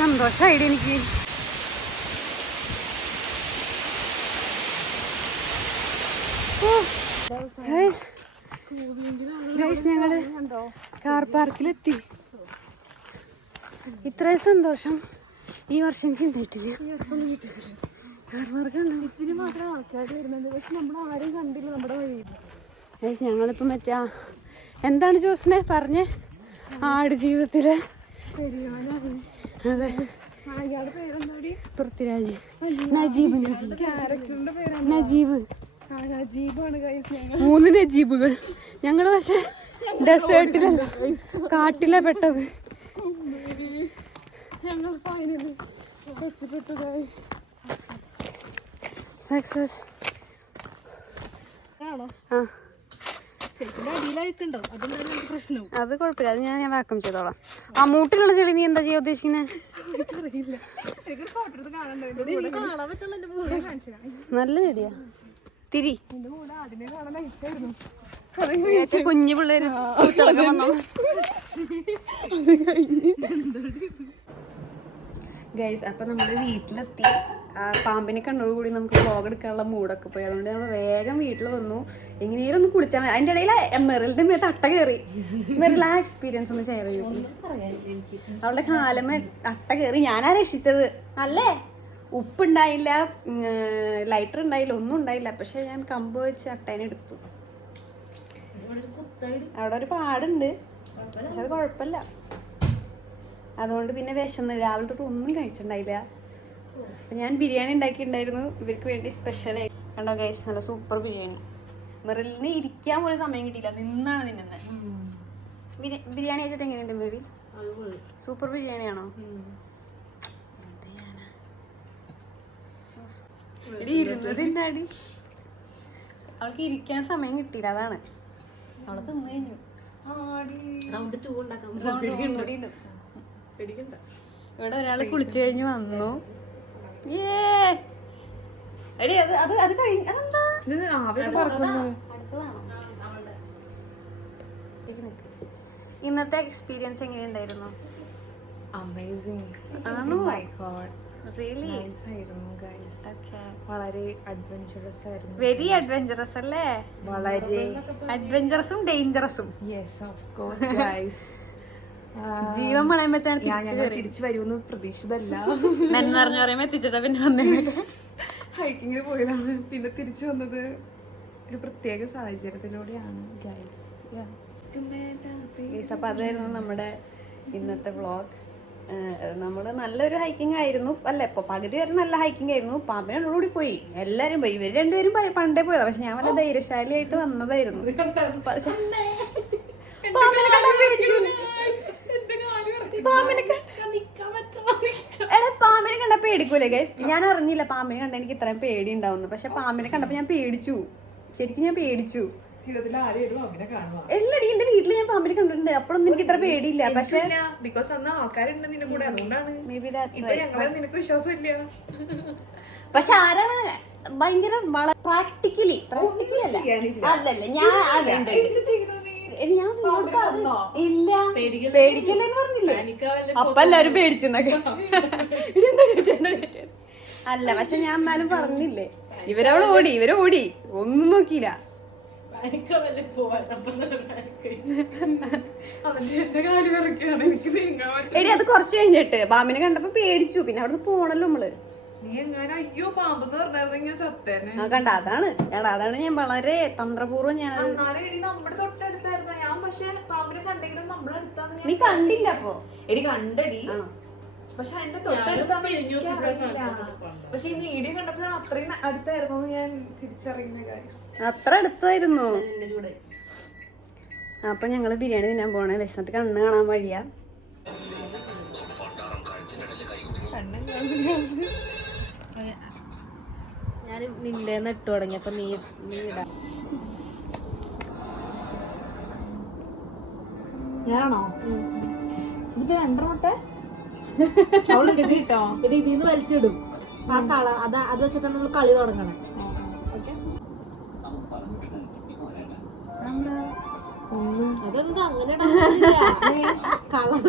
സന്തോഷമായിട്ട് എനിക്ക്. ഞങ്ങള് കാർ പാർക്കിലെത്തി. ഇത്രയും സന്തോഷം ഈ വർഷം എനിക്ക് ഉണ്ടായിട്ടില്ല. കാർ പാർക്കുണ്ടോ? ഇതിന് മാത്രം ആൾക്കാർ വരുന്നുണ്ട്, പക്ഷെ നമ്മൾ ആരെയും കണ്ടില്ല നമ്മുടെ വഴിയിൽ. ഞങ്ങളിപ്പം മറ്റാ എന്താണ് ജോസിനെ പറഞ്ഞേ, ആട് ജീവിതത്തിലെ അതെ അയാളുടെ പേരെന്താടി? പൃഥ്വിരാജ്. നജീബ്. ക്യാരക്ടറിന്റെ പേരാണ് നജീബ്. നജീബാണ് ഗൈസ്. ഞങ്ങൾ 3 നജീബുകൾ. ഞങ്ങള് പക്ഷെ ഡെസേർട്ടിലല്ല, കാട്ടിലെ പെട്ടത്. ഞങ്ങൾ ഫൈനലി എത്തിപ്പെട്ടു ഗൈസ്. സക്സസ്. ആണോ? ആ ചെടിന്റെ അടിയിലായിട്ടുണ്ടോ? അതെന്തായാലും നമുക്ക് പ്രശ്നവും. അത് കുഴപ്പമില്ല, അത് ഞാൻ വാക്കം ചെയ്തോളാം. ആ മൂട്ടിലുള്ള ചെടി നീ എന്താ ചെയ്യാൻ ഉദ്ദേശിക്കുന്നത്? അറിയില്ല, എനിക്കൊരു ഫോട്ടോ എടുത്ത് കാണാൻ പറ്റുള്ള എന്റെ മൂടെ കാണിച്ചാ. നല്ല ചെടിയാ. തിരി എന്റെ മൂടെ ആദ്യമേ കാണാൻ നൈസായിരുന്നു. കുഞ്ഞു പിള്ളേര് പൂത്തിളക്കം വന്നോ. ഗൈസ്, അപ്പൊ നമ്മള് വീട്ടിലെത്തി. പാമ്പിനെ കണ്ടോടുകൂടി നമുക്ക് വ്ലോഗ് എടുക്കാനുള്ള മൂടൊക്കെ പോയി. അതുകൊണ്ട് നമ്മൾ വേഗം വീട്ടിൽ വന്നു. എങ്ങനെയും ഒന്ന് കുളിച്ചാൽ മതി. അതിൻ്റെ ഇടയിൽ മെറിലിന്റെ മേത്ത് അട്ട കയറി. മെറിൽ ആ എക്സ്പീരിയൻസ് ഒന്ന് ഷെയർ ചെയ്യൂ പ്ലീസ്. അവളുടെ കാലമേ അട്ട കയറി. ഞാനാ രക്ഷിച്ചത് അല്ലേ. ഉപ്പുണ്ടായില്ല, ലൈറ്റർ ഉണ്ടായില്ല, ഒന്നും ഉണ്ടായില്ല. പക്ഷെ ഞാൻ കമ്പ് വെച്ച് അട്ടേനെ എടുത്തു. അവിടെ ഒരു പാടുണ്ട്, പക്ഷെ അത് കുഴപ്പമില്ല. അതുകൊണ്ട് പിന്നെ വിശന്ന് രാവിലെ തൊട്ട് ഒന്നും കഴിച്ചിട്ടുണ്ടായില്ല. ഞാൻ ബിരിയാണി ഉണ്ടാക്കിയിട്ടുണ്ടായിരുന്നു ഇവർക്ക് വേണ്ടി സ്പെഷ്യലായി. കണ്ടോ ഗൈസ്, നല്ല സൂപ്പർ ബിരിയാണി. മെറിലിന് ഇരിക്കാൻ പോലും സമയം കിട്ടിയില്ല, നിന്നാണ് തിന്നുന്നത്. ബിരിയാണി വെച്ചിട്ട് എങ്ങനെയുണ്ട് മേബി? സൂപ്പർ ബിരിയാണിയാണോ? ഇരുന്നത് തിന്നാടി. അവൾക്ക് ഇരിക്കാൻ സമയം കിട്ടിയില്ല, അതാണ്. അവള് തിന്നു കഴിഞ്ഞു. ഇവിടെ ഒരാള് കുളിച്ചു കഴിഞ്ഞ് വന്നു. ഇന്നത്തെ എക്സ്പീരിയൻസ് എങ്ങനെയുണ്ടായിരുന്നു? ആണോ? Really? വളരെ അഡ്വഞ്ചറസ് ആയിരുന്നു. വെരി അഡ്വഞ്ചറസ് അല്ലേ? വളരെ അഡ്വഞ്ചറസും ഡേഞ്ചറസും. Yes of course guys. ജീവൻ പണയം വെച്ചാണ് തിരിച്ചു വരുമെന്ന് പ്രതീക്ഷിതല്ല. നന്നറിഞ്ഞു പറയുമ്പോ എത്തിച്ചിട്ടാ പിന്നെ വന്നേ. ഹൈക്കിങ്ങിന് പോയതാണ്, പിന്നെ തിരിച്ചു വന്നത് ഒരു പ്രത്യേക സാഹചര്യത്തിലൂടെയാണ് ഗൈസ്. അപ്പൊ അതായിരുന്നു നമ്മുടെ ഇന്നത്തെ വ്ളോഗ്. നമ്മള് നല്ലൊരു ഹൈക്കിംഗ് ആയിരുന്നു അല്ല. ഇപ്പൊ പകുതി വരെ നല്ല ഹൈക്കിംഗ് ആയിരുന്നു. പാമ്പിനോടുകൂടി പോയി, എല്ലാരും പോയി. ഇവര് രണ്ടുപേരും പണ്ടേ പോയതാ. പക്ഷെ ഞാൻ വല്ല ധൈര്യശാലിയായിട്ട് വന്നതായിരുന്നു. പാമ്പിനെ കണ്ട പേടിക്കൂലേ ഗൈസ്? ഞാൻ അറിഞ്ഞില്ല പാമ്പിനെ കണ്ട എനിക്ക് ഇത്രയും പേടി ഉണ്ടാവുന്നു. പക്ഷെ പാമ്പിനെ കണ്ടപ്പോ ഞാൻ പേടിച്ചു, ശരിക്കും ഞാൻ പേടിച്ചു. എല്ലടി, എന്റെ വീട്ടിൽ ഞാൻ പാമ്പിനെ കണ്ടിട്ടുണ്ട്, അപ്പോഴൊന്നും എനിക്ക് ഇത്ര പേടിയില്ല. പക്ഷെ പക്ഷെ ആരാണ് ഭയങ്കര പ്രാക്ടിക്കലി അല്ലല്ല ഞാൻ ഇല്ല പേടിക്കല്ലെന്ന് പറഞ്ഞില്ലേ? അപ്പൊ എല്ലാരും പേടിച്ചെന്നൊക്കെ അല്ല. പക്ഷെ ഞാൻ എന്നാലും പറഞ്ഞില്ലേ, ഇവരവിടെ ഓടി, ഇവരോടി ഒന്നും നോക്കിയില്ല. എടി അത് കുറച്ച് കഴിഞ്ഞിട്ട് പാമ്പിനെ കണ്ടപ്പോ പേടിച്ചു, പിന്നെ അവിടെ നിന്ന് പോണല്ലോ നമ്മള്. കണ്ട അതാണ് ഞാൻ വളരെ തന്ത്രപൂർവ്വം ഞാൻ നീ കണ്ടില്ല അപ്പൊ? എടി കണ്ടടി, പക്ഷെ അതിന്റെ തൊട്ടടുത്താണ്. പക്ഷെ ഈ വീഡിയോ കണ്ടപ്പോഴാണ് അത്രയും അടുത്തായിരുന്നു ഞാൻ തിരിച്ചറിയുന്നത്. അത്ര അടുത്തായിരുന്നു. അപ്പൊ ഞങ്ങള് ബിരിയാണി തിന്നാൻ പോണേ. വിശന്നിട്ട് കണ്ണ് കാണാൻ വഴിയാ. ഞാൻ നിന്റെ ഇട്ട് തുടങ്ങിയപ്പോ നീ ഇടാ. ഞാനാണോ ഇതിപ്പോ 2 മുട്ട കേട്ടോ? ഇതിന്ന് വലിച്ചിടും ആ കള. അത് വെച്ചിട്ടാണ് നമ്മൾ കളി തുടങ്ങണേ. അതെന്താ അങ്ങനെ കളർ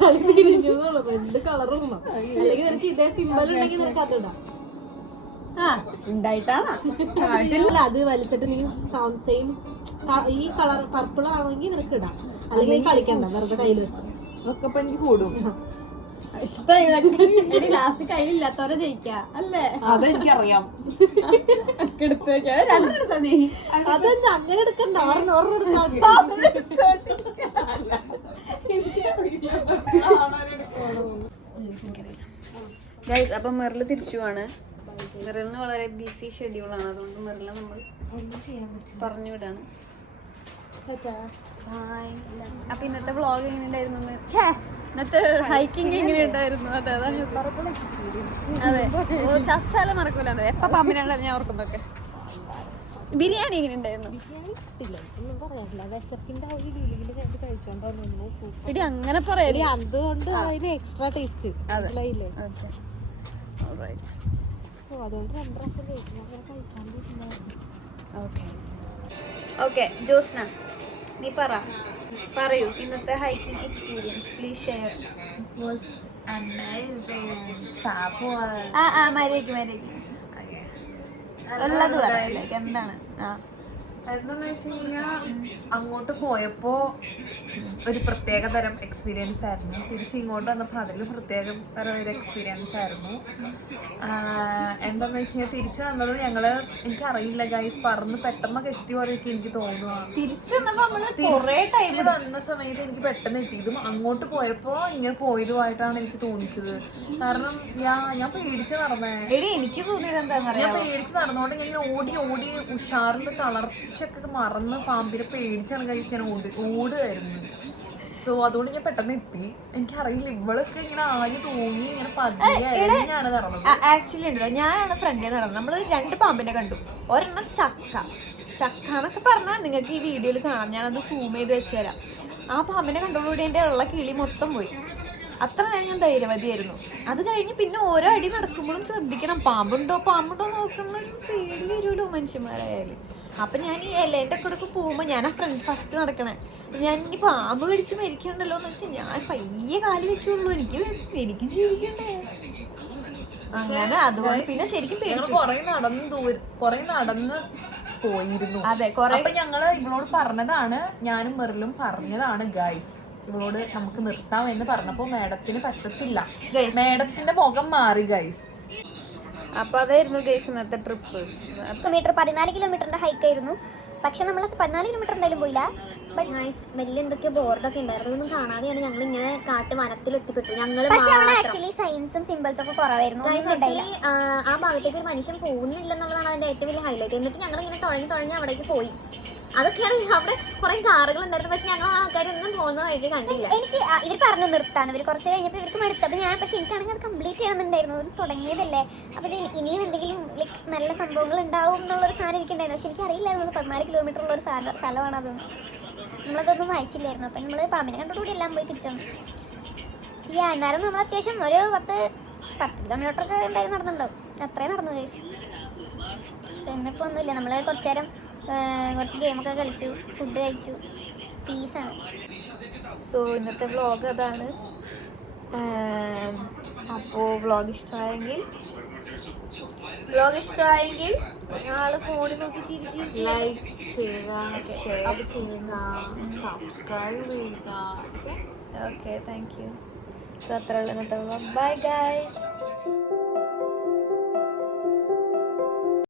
കളി തിരിഞ്ഞു എന്ത് കളറും അല്ലെങ്കിൽ നിനക്ക് ഇതേ സിമ്പൽ ഉണ്ടെങ്കിൽ നിനക്ക് അതിടാം. ഉണ്ടായിട്ടാണ് അല്ല അത് വലിച്ചിട്ട് നീ സെയിം ഈ കളർ പർപ്പിൾ ആണെങ്കിൽ നിനക്ക് ഇടാം, അല്ലെങ്കിൽ നീ കളിക്കണ്ട, വെറുതെ കയ്യിൽ വെച്ചു ഒക്കെ എനിക്ക് കൂടും. ലാസ്റ്റ് കയ്യിലില്ലാത്തവരെ ജയിക്ക അല്ലേ? അതെനിക്കറിയാം. അതെന്താ അങ്ങനെ എടുക്കണ്ട, ഒരെണ്ണം എടുത്താൽ ഗൈസ്, അപ്പം മെറിൽ തിരിച്ചു പോവാണ്. മെറിലിന് വളരെ ബിസി ഷെഡ്യൂളാണ്, അതുകൊണ്ട് മെറിലിനെ നമ്മൾ പറഞ്ഞു വിടാണ്. അപ്പൊ ഇന്നത്തെ വ്ളോഗ് എങ്ങനെയുണ്ടായിരുന്നു? ഇന്നത്തെ ഹൈക്കിംഗ് എങ്ങനെയുണ്ടായിരുന്നു? അതെ, അതാണ് അതെ. ചത്താല മറക്കൂല. അതെ, എപ്പ പാമ്പിനാണ് ഞാൻ ഓർക്കുന്നൊക്കെ. ബിരിയാണി എങ്ങനെ ഉണ്ടായിരുന്നു? ഇടി അങ്ങനെ പറയല്ലേ, അതുകൊണ്ട് അതിന് എക്സ്ട്രാ ടേസ്റ്റ്. അതുകൊണ്ട് 2 പ്രാവശ്യം ഓക്കെ. ജോസ്ന, നീ പറയൂ ഇന്നത്തെ ഹൈക്കിംഗ് എക്സ്പീരിയൻസ്. Please share. ഉള്ളത് പറയാം, എന്താണ്? എന്താന്ന് വെച്ച് കഴിഞ്ഞാൽ അങ്ങോട്ട് പോയപ്പോ ഒരു പ്രത്യേക തരം എക്സ്പീരിയൻസ് ആയിരുന്നു. തിരിച്ച് ഇങ്ങോട്ട് വന്നപ്പോൾ അതിൽ പ്രത്യേക തരം ഒരു എക്സ്പീരിയൻസ് ആയിരുന്നു. എന്താന്ന് വെച്ച് കഴിഞ്ഞാൽ തിരിച്ചു വന്നത് ഞങ്ങള്, എനിക്കറിയില്ല ഗൈസ്, പറന്ന് പെട്ടെന്നൊക്കെ എത്തിയ പോലെയൊക്കെ എനിക്ക് തോന്നുക. തിരിച്ച് വന്ന സമയത്ത് എനിക്ക് പെട്ടെന്ന് എത്തിയതും അങ്ങോട്ട് പോയപ്പോ ഇങ്ങനെ പോയതുമായിട്ടാണ് എനിക്ക് തോന്നിച്ചത്. കാരണം ഞാൻ പേടിച്ച് നടന്നേ. എനിക്ക് തോന്നിയത് എന്താ, ഞാൻ പേടിച്ച് നടന്നോണ്ട് ഞാൻ ഓടി ഉഷാറിന്റെ തളർച്ചയൊക്കെ മറന്ന് പാമ്പിനെ പേടിച്ചാണ് കഴിച്ച് ഞാൻ ഓടുകയായിരുന്നു. സോ അതുകൊണ്ട് ഞാൻ പെട്ടെന്ന് എത്തി. എനിക്കറിയില്ല, ഇവളൊക്കെ ഇങ്ങനെ ആഞ്ഞു തൂങ്ങി ഇങ്ങനെ പതിയെ എഴഞ്ഞാണ് നടന്നത്. ആക്ച്വലി ഉണ്ടല്ലോ, ഞാനാണ് ഫ്രണ്ടിൽ നടന്നത്. നമ്മൾ 2 പാമ്പിനെ കണ്ടു. ഒരെണ്ണം ചക്ക എന്നൊക്കെ പറഞ്ഞാൽ നിങ്ങൾക്ക് ഈ വീഡിയോയിൽ കാണാം, ഞാനത് സൂം ചെയ്ത് വെച്ചുതരാം. ആ പാമ്പിനെ കണ്ടോടുകൂടി എൻ്റെ ഉള്ള കിളി മൊത്തം പോയി. അത്ര നേരം ഞാൻ ധൈര്യവതിയായിരുന്നു. അത് കഴിഞ്ഞ് പിന്നെ ഓരോ അടി നടക്കുമ്പോഴും ശ്രദ്ധിക്കണം, പാമ്പുണ്ടോ നോക്കുന്ന പേടി വരുമല്ലോ മനുഷ്യന്മാരായാലും. അപ്പം ഞാൻ ഈ എലേൻ്റെ കൂടെ പോകുമ്പോൾ ഞാൻ ഫസ്റ്റ് നടക്കണേ. ഞാൻ ഇനി പാമ്പ് കടിച്ച് മരിക്കണ്ടല്ലോ എന്ന് വെച്ചാൽ ഞാൻ പയ്യെ കാല് വെക്കുള്ളൂ. എനിക്ക് ജീവിക്കണ്ടേ അങ്ങനെ. അതുകൊണ്ട് പിന്നെ ശരിക്കും കൊറേ നടന്ന് പോയിരുന്നു. അതെ, അപ്പൊ ഞങ്ങള് ഇവളോട് പറഞ്ഞതാണ്, ഞാനും മെറിലും പറഞ്ഞതാണ് ഗൈസ്, ഇവളോട് നമുക്ക് നിർത്താം എന്ന് പറഞ്ഞപ്പോ മേഡത്തിന് പറ്റത്തില്ല. മേഡത്തിന്റെ മുഖം മാറി ഗൈസ്. അപ്പൊ അതായിരുന്നു ഗൈസ് ഇന്നത്തെ ട്രിപ്പ്. 14 കിലോമീറ്ററിന്റെ ഹൈക്ക് ആയിരുന്നു. പക്ഷെ നമ്മൾ 14 കിലോമീറ്റർ എന്തായാലും പോയില്ല. ബട്ട് നൈസ്, വലിയ എന്തൊക്കെയോ ബോർഡൊക്കെ ഉണ്ടായിരുന്നു. അതൊന്നും കാണാതെയാണ് ഞങ്ങൾ ഇങ്ങനെ വനത്തിൽ എത്തിപ്പെട്ടു. ഞങ്ങൾ ആക്ച്വലി സയൻസും സിമ്പിൾസും ഒക്കെ കുറവായിരുന്നു. ആ ഭാഗത്തേക്ക് ഒരു മനുഷ്യൻ പോകുന്നില്ലെന്നുള്ളതാണ് അതിന്റെ ഏറ്റവും വലിയ ഹൈലൈറ്റ്. എന്നിട്ട് ഞങ്ങൾ ഇങ്ങനെ തുഴഞ്ഞ് അവിടേക്ക് പോയി. അതൊക്കെയാണ്. അവിടെ കുറെ കാറുകൾ ഉണ്ടായിരുന്നു, പക്ഷെ ഞങ്ങൾ ആ ആൾക്കാരൊന്നും പോകുന്ന വഴിക്ക് കണ്ടില്ല. എനിക്ക് ഇവർ പറഞ്ഞു നിർത്താൻ. ഇവർ കുറച്ച് കഴിഞ്ഞപ്പോൾ ഇവർക്ക് മടുത്തപ്പോൾ പക്ഷെ എനിക്കാണെങ്കിൽ അത് കംപ്ലീറ്റ് ചെയ്യണമെന്നുണ്ടായിരുന്നു. തുടങ്ങിയതല്ലേ, അപ്പം ഇനിയും എന്തെങ്കിലും ലൈക്ക് നല്ല സംഭവങ്ങൾ ഉണ്ടാവും എന്നുള്ളൊരു സാധനം എനിക്കുണ്ടായിരുന്നു. പക്ഷെ എനിക്കറിയില്ലായിരുന്നു 14 കിലോമീറ്റർ ഉള്ള ഒരു സ്ഥലമാണ് അത്. നമ്മളതൊന്നും വായിച്ചില്ലായിരുന്നു. അപ്പം നമ്മൾ പാമ്പിനെ കണ്ടുകൂടി എല്ലാം പോയി തിരിച്ചു. എന്നാലും നമ്മൾ അത്യാവശ്യം ഒരു 10 കിലോമീറ്റർ ഒക്കെ ഉണ്ടായി നടന്നുണ്ടാവും. അത്രയും നടന്നു കഴിച്ചു. പക്ഷെ എന്നിപ്പോൾ ഒന്നുമില്ല. നമ്മൾ കുറച്ച് നേരം കുറച്ച് ഗെയിമൊക്കെ കളിച്ചു, ഫുഡ് കഴിച്ചു, പീസാണ്. സോ ഇന്നത്തെ വ്ളോഗ് അതാണ്. അപ്പോൾ വ്ളോഗ് ഇഷ്ടമായെങ്കിൽ ആള് ഫോണിൽ നോക്കി ചിരിച്ച് ലൈക്ക് ചെയ്യുക, ഷെയർ ചെയ്യുക, സബ്സ്ക്രൈബ് ചെയ്യുക. Okay, thank you. സോ അത്രയുള്ള ഇന്നത്തെ വ്ളോഗ്. Bye guys.